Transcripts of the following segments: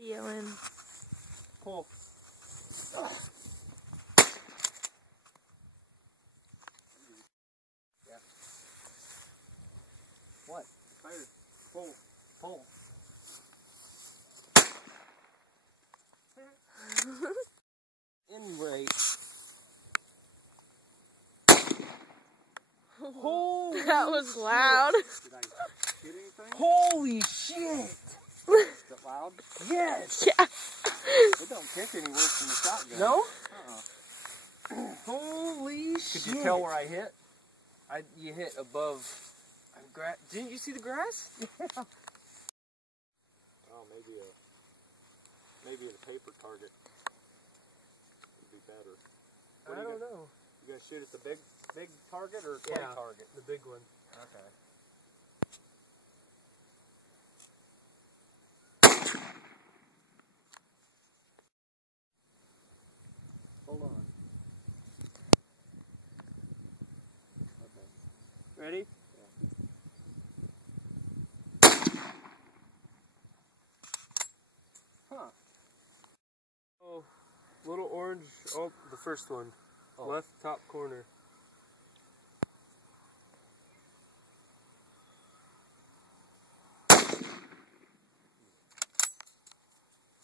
Videoing. Pull. Yeah. What? Fire. Pull. Pull. Anyway. Holy That was loud. Did I hit anything? Holy shit! Is it loud? Yes! Yeah. It don't kick any worse than the shotgun. No? Holy shit! Could you tell where I hit? You hit above. Didn't you see the grass? Yeah. Oh, maybe a paper target would be better. I don't know. You gonna shoot at the big target or clay target? The big one. Okay. Hold on. Okay. Ready? Yeah. Huh. Oh, little orange. Oh, the first one. Oh. Left top corner.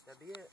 That'd be it.